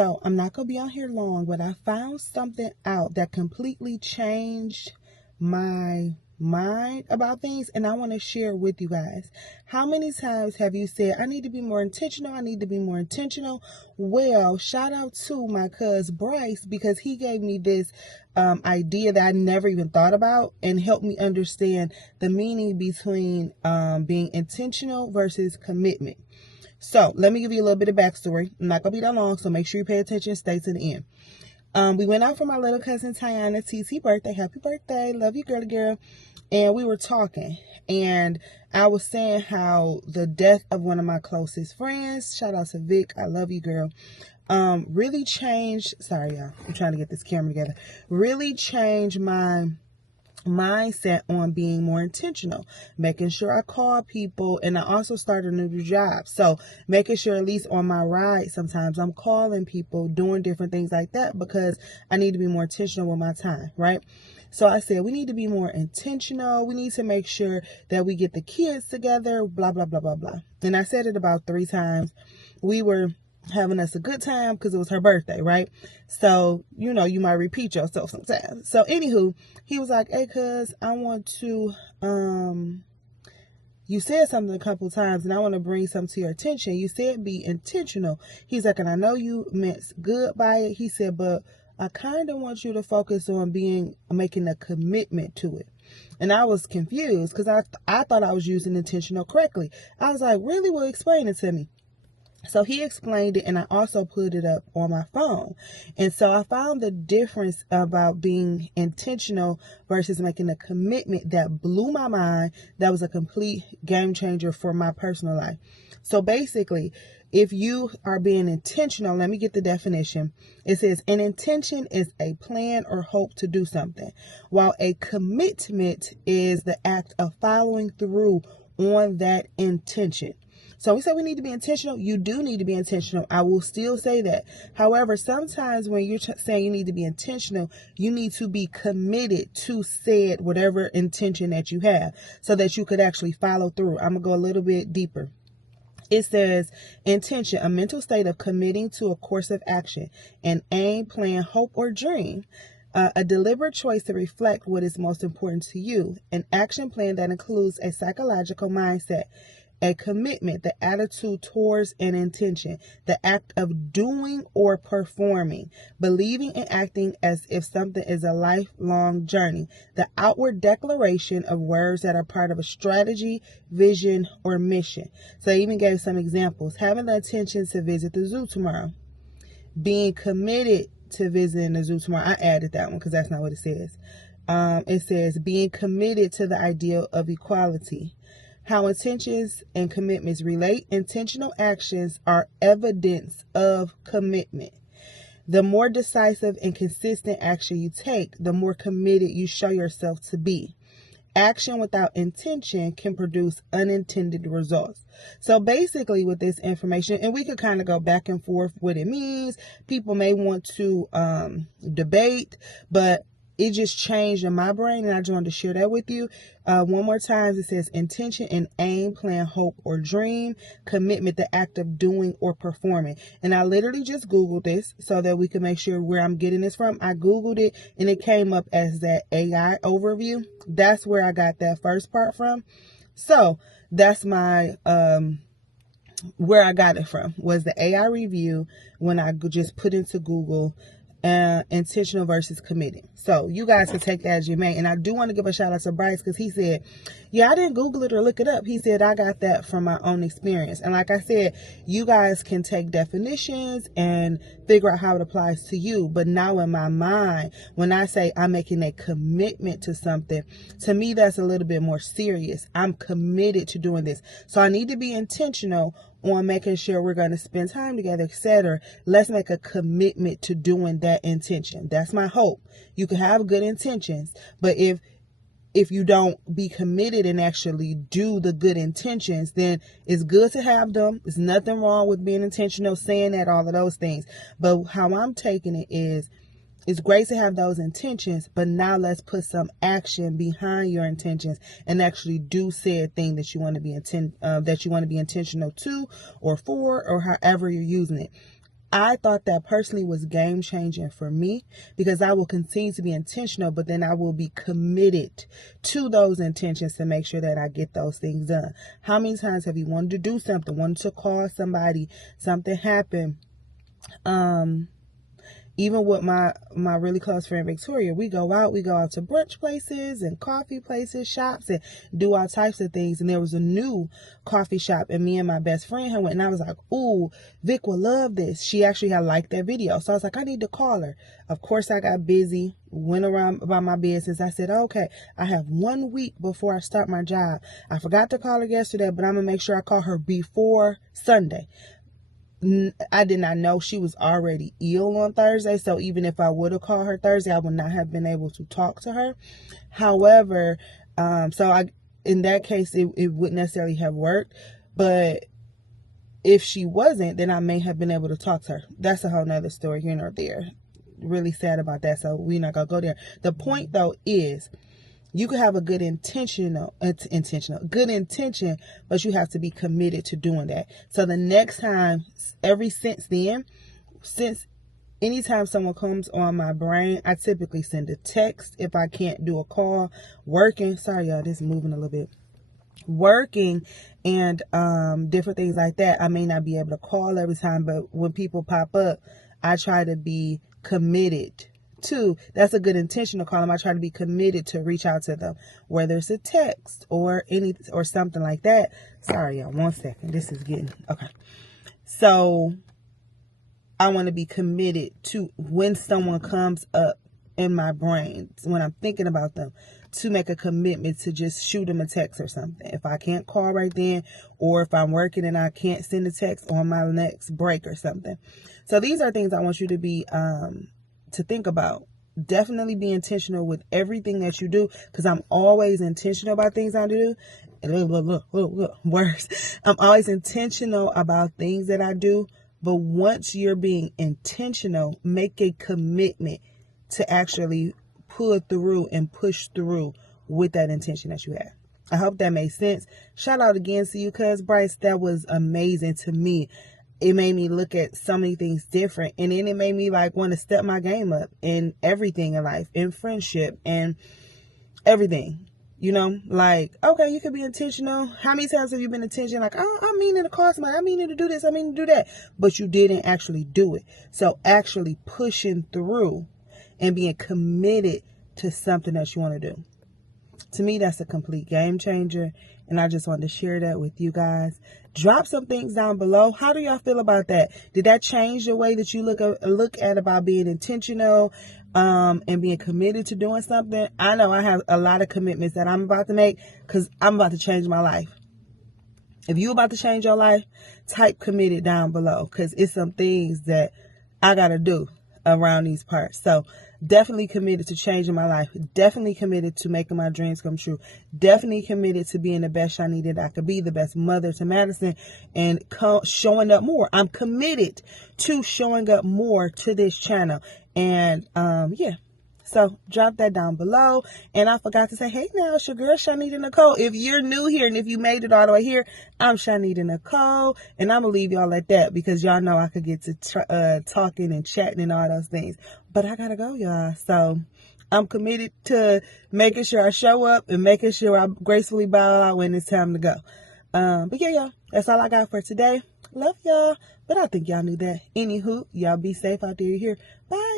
So I'm not going to be on here long, but I found something out that completely changed my mind about things, and I want to share with you guys. How many times have you said, I need to be more intentional, I need to be more intentional? Well, shout out to my cousin Bryce, because he gave me this idea that I never even thought about and helped me understand the meaning between being intentional versus commitment. So let me give you a little bit of backstory. I'm not going to be that long, so make sure you pay attention, stay to the end. We went out for my little cousin Tiana TT birthday. Happy birthday. Love you, girl. And we were talking, and I was saying how the death of one of my closest friends, shout out to Vic, I love you, girl, really changed, sorry y'all, I'm trying to get this camera together, really changed my mindset on being more intentional, making sure I call people, and I also started a new job, so making sure at least on my ride sometimes I'm calling people, doing different things like that, because I need to be more intentional with my time, right? So I said, we need to be more intentional. We need to make sure that we get the kids together, blah, blah, blah, blah, blah. And I said it about 3 times. We were having us a good time because it was her birthday, right? So, you know, you might repeat yourself sometimes. So anywho, he was like, hey, cuz, I want to, you said something a couple times and I want to bring something to your attention. You said be intentional. He's like, and I know you meant good by it. He said, but I kind of want you to focus on making a commitment to it. And I was confused because I thought I was using intentional correctly. I was like, really? Well, explain it to me. So he explained it, and I also put it up on my phone. And so I found the difference about being intentional versus making a commitment that blew my mind. That was a complete game changer for my personal life. So basically, if you are being intentional, let me get the definition. It says an intention is a plan or hope to do something, while a commitment is the act of following through on that intention. So we said we need to be intentional. You do need to be intentional. I will still say that. However, sometimes when you're saying you need to be intentional, you need to be committed to said whatever intention that you have so that you could actually follow through. I'm going to go a little bit deeper. It says intention, a mental state of committing to a course of action, an aim, plan, hope, or dream. A deliberate choice to reflect what is most important to you. An action plan that includes a psychological mindset. A commitment, the attitude towards an intention, the act of doing or performing, believing and acting as if something is a lifelong journey, the outward declaration of words that are part of a strategy, vision, or mission. So I even gave some examples. Having the intention to visit the zoo tomorrow, being committed to visiting the zoo tomorrow. I added that one because that's not what it says. It says being committed to the ideal of equality. How intentions and commitments relate. Intentional actions are evidence of commitment. The more decisive and consistent action you take, the more committed you show yourself to be. Action without intention can produce unintended results. So basically with this information, and we could kind of go back and forth what it means. People may want to debate, but it just changed in my brain, and I just wanted to share that with you. One more time, it says intention and aim, plan, hope, or dream. Commitment, the act of doing or performing. And I literally just Googled this so that we can make sure where I'm getting this from. I Googled it, and it came up as that AI overview. That's where I got that first part from. So that's my where I got it from, was the AI review when I just put into Google intentional versus committed. So you guys can take that as you may. And I do want to give a shout out to Bryce, because he said, yeah, I didn't Google it or look it up. He said, I got that from my own experience. And like I said, you guys can take definitions and figure out how it applies to you. But now in my mind, when I say I'm making a commitment to something, to me, that's a little bit more serious. I'm committed to doing this. So I need to be intentional on making sure we're going to spend time together, etc. Let's make a commitment to doing that intention. That's my hope. You can have good intentions, but if you don't be committed and actually do the good intentions, then it's good to have them. There's nothing wrong with being intentional, saying that, all of those things. But how I'm taking it is, it's great to have those intentions, but now let's put some action behind your intentions and actually do said thing that you want to be intentional to or for, or however you're using it. I thought that personally was game changing for me, because I will continue to be intentional, but then I will be committed to those intentions to make sure that I get those things done. How many times have you wanted to do something, wanted to call somebody, something happened? Even with my really close friend Victoria, we go out to brunch places and coffee places, shops, and do all types of things. And there was a new coffee shop, and me and my best friend went, and I was like, ooh, Vic will love this. She actually had liked that video. So I was like, I need to call her. Of course, I got busy, went around about my business. I said, okay, I have 1 week before I start my job. I forgot to call her yesterday, but I'm going to make sure I call her before Sunday. I did not know she was already ill on Thursday, so even if I would have called her Thursday, I would not have been able to talk to her. However, in that case, it wouldn't necessarily have worked, but if she wasn't, then I may have been able to talk to her. That's a whole nother story here nor there. Really sad about that, so we're not gonna go there. The point though is, you could have a good intention, but you have to be committed to doing that. So the next time, since anytime someone comes on my brain, I typically send a text if I can't do a call. Sorry y'all, this is moving a little bit. Working and different things like that, I may not be able to call every time, but when people pop up, I try to be committed to. That's a good intention to call them. I try to be committed to reach out to them, whether it's a text or something like that. Sorry y'all, 1 second. This is getting okay. So I want to be committed to, when someone comes up in my brain, when I'm thinking about them, to make a commitment to just shoot them a text or something. If I can't call right then, or if I'm working and I can't send a text on my next break or something. So these are things I want you to be to think about. Definitely be intentional with everything that you do, because I'm always intentional about things I do. Worse. I'm always intentional about things that I do. But once you're being intentional, make a commitment to actually pull through and push through with that intention that you have. I hope that made sense. Shout out again to you, cuz Bryce. That was amazing to me. It made me look at so many things different. And then it made me want to step my game up in everything in life, in friendship and everything. Okay, you could be intentional. How many times have you been intentional? I'm meaning to call somebody. I'm meaning to do this. I'm meaning to do that. But you didn't actually do it. So actually pushing through and being committed to something that you want to do. To me, that's a complete game changer. And I just wanted to share that with you guys. Drop some things down below. How do y'all feel about that? Did that change the way that you look at about being intentional and being committed to doing something? I know I have a lot of commitments that I'm about to make, because I'm about to change my life. If you're about to change your life, type committed down below, because it's some things that I got to do around these parts. So definitely committed to changing my life. Definitely committed to making my dreams come true. Definitely committed to being the best Chonita that I could be, the best mother to Madison, and showing up more. I'm committed to showing up more to this channel. And yeah. So drop that down below. And I forgot to say, hey now, it's your girl Chonita Nicole. If you're new here and if you made it all the way here, I'm Chonita Nicole. And I'm going to leave y'all at that, because y'all know I could get to talking and chatting and all those things. But I got to go, y'all. So I'm committed to making sure I show up and making sure I gracefully bow out when it's time to go. But yeah, y'all, that's all I got for today. Love y'all. But I think y'all knew that. Anywho, y'all be safe out there here. Bye.